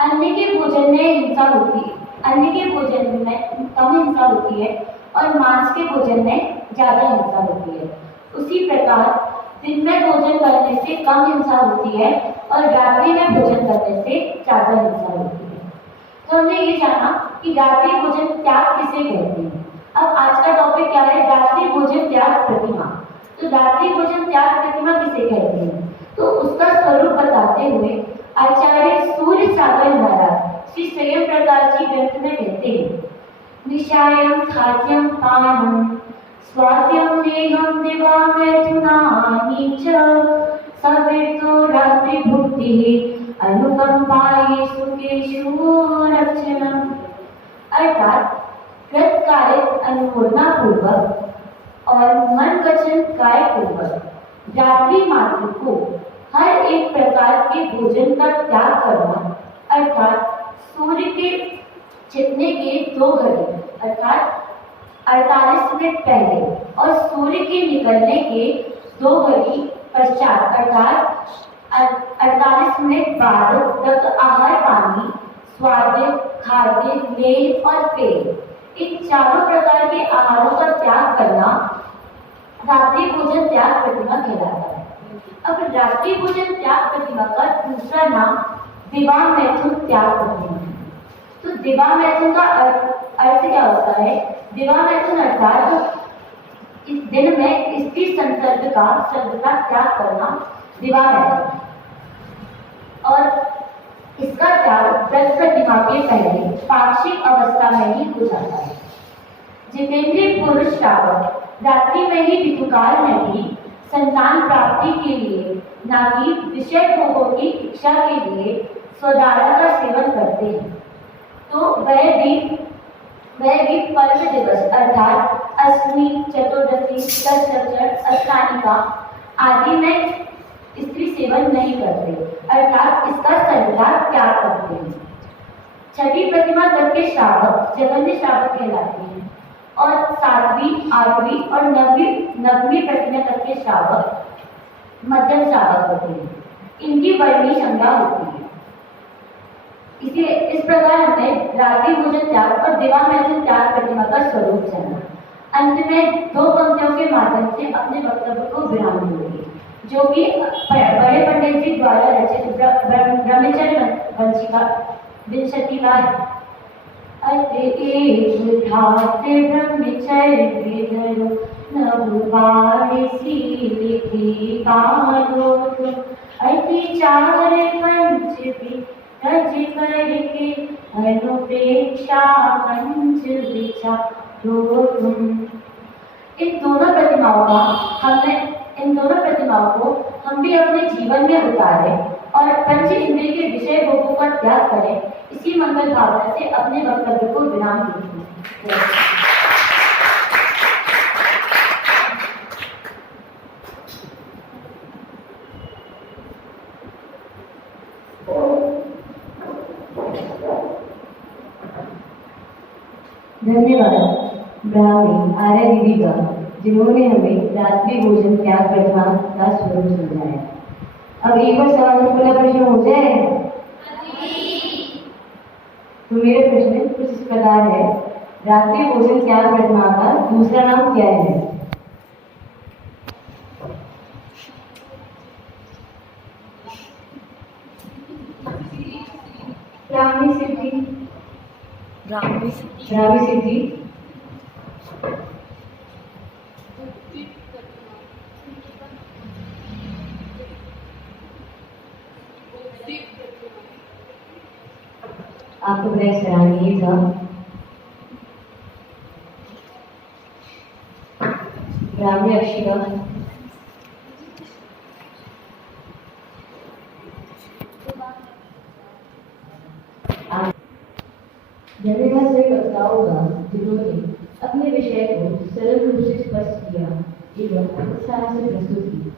अन्न के भोजन में हिंसा होती है, अन्न के भोजन में कम हिंसा होती है और मांस के भोजन में ज्यादा हिंसा होती है, उसी प्रकार दिन में भोजन करने से कम हिंसा होती है और रात्रि में भोजन करने से ज्यादा हिंसा होती है। तो हमने ये जाना कि रात्रि भोजन त्याग किसे कहते हैं। अब आज का टॉपिक क्या है? रात्रि भोजन त्याग प्रतिमा। तो रात्रि भोजन त्याग प्रतिमा किसे कहते हैं? तो उसका स्वरूप बताते हुए आचार्य सूर्य सागर महाराज श्री स्वयं प्रकाश जी ग्रंथ में कहते हैं, निशायम खाद्यम पानम स्वाद्यम नेहम दिवा मैथुनानि च सवेतो रात्रि भुक्ति अनुकंपाये सुखेषु रक्षणम। अर्थात कृत कार्य अनुमोदना पूर्वक और मन वचन काय पूर्वक रात्रि मात्र को हर एक प्रकार के भोजन का त्याग करना, अर्थात सूर्य के छिपने के 2 घड़ी अर्थात 48 मिनट पहले और सूर्य के निकलने के 2 घड़ी पश्चात अर्थात 48 मिनट बाद तक आहार, पानी, स्वाद्य, खाद्य, मेल और पेय इन चारों प्रकार के आहारों का त्याग करना रात्रि भोजन त्याग प्रतिमा कहलाता है। अब रात्रि भोजन त्याग प्रतिमा का दूसरा नाम दिवा मैथुन त्याग प्रतिमा है। तो दिवा मैथुन का अर्थ क्या होता है? दिवा मैथुन अर्थात इस दिन में स्त्री संसर्ग का शब्द का त्याग करना दिवा मैथुन, और इसका त्याग व्रत प्रतिमा के पहले पाक्षिक अवस्था में ही हो जाता है। जितेंद्रिय पुरुष श्रावक रात्रि में ही ऋतुकाल में भी संतान प्राप्ति के लिए न कि विषय भोगों की इच्छा के लिए स्वदारा का सेवन करते हैं। तो वह भी पर्व दिवस अर्थात अष्टमी, चतुर्दशी, दशहरा, अष्टानिका आदि में स्त्री सेवन नहीं करते, अर्थात इसका सर्वथा त्याग करते हैं। छठी प्रतिमा तक के श्रावक जघन्य श्रावक कहलाते हैं और 7वीं, 8वीं और 9वीं प्रतिमा तक के श्रावक मध्यम श्रावक होते हैं। इनकी वर्णी संज्ञा होती है। इस प्रकार हमने रात्रि भोजन त्याग और दिवा मैथुन त्याग प्रतिमा का स्वरूप जाना। अंत में 2 पंक्तियों के माध्यम से अपने वक्तव्य को विराम दूंगी, जो कि बड़े पंडित जी द्वारा रचित ब्रह्मचर्य विंशति का है। अति एक ठाते ब्रह्मचर्य धरो नववारिसी लिखी कालो अति चार पंच रज करके अनुपेक्षा पंच विचारो तुम। इन दोनों प्रतिमाओं को हम भी अपने जीवन में उतारें और पंच इंद्रिय के विषय भोगों का त्याग करें। इसी मंगल भावना से अपने वक्तव्य को विराम दीजिए। धन्यवाद ब्राह्मणी आर्य दीदी का, जिन्होंने हमें रात्रि भोजन त्याग प्रथा का स्वरूप समझाया। अब एक और सवाल में पूरा प्रश्न हो जाए। तो मेरा प्रश्न कुछ इस प्रकार है, रात्रि भोजन त्याग प्रथा का दूसरा नाम क्या है? ब्राह्मी सिद्धि। ब्राह्मी सिद्धि। आपको बड़ा सराहनीय था। ब्राह्मी अक्षिका। धन्यवाद सभी वक्ताओं का, जिन्होंने अपने विषय को सरल रूप से स्पष्ट किया एवं उत्साह से प्रस्तुत किया।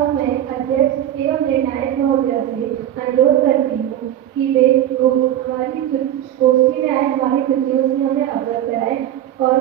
अब मैं अध्यक्ष एवं निर्णायक महोदय से अनुरोध करती हूँ कि वे हमारी गोष्ठी में आए हमारी कृतियों से हमें अवगत कराएं और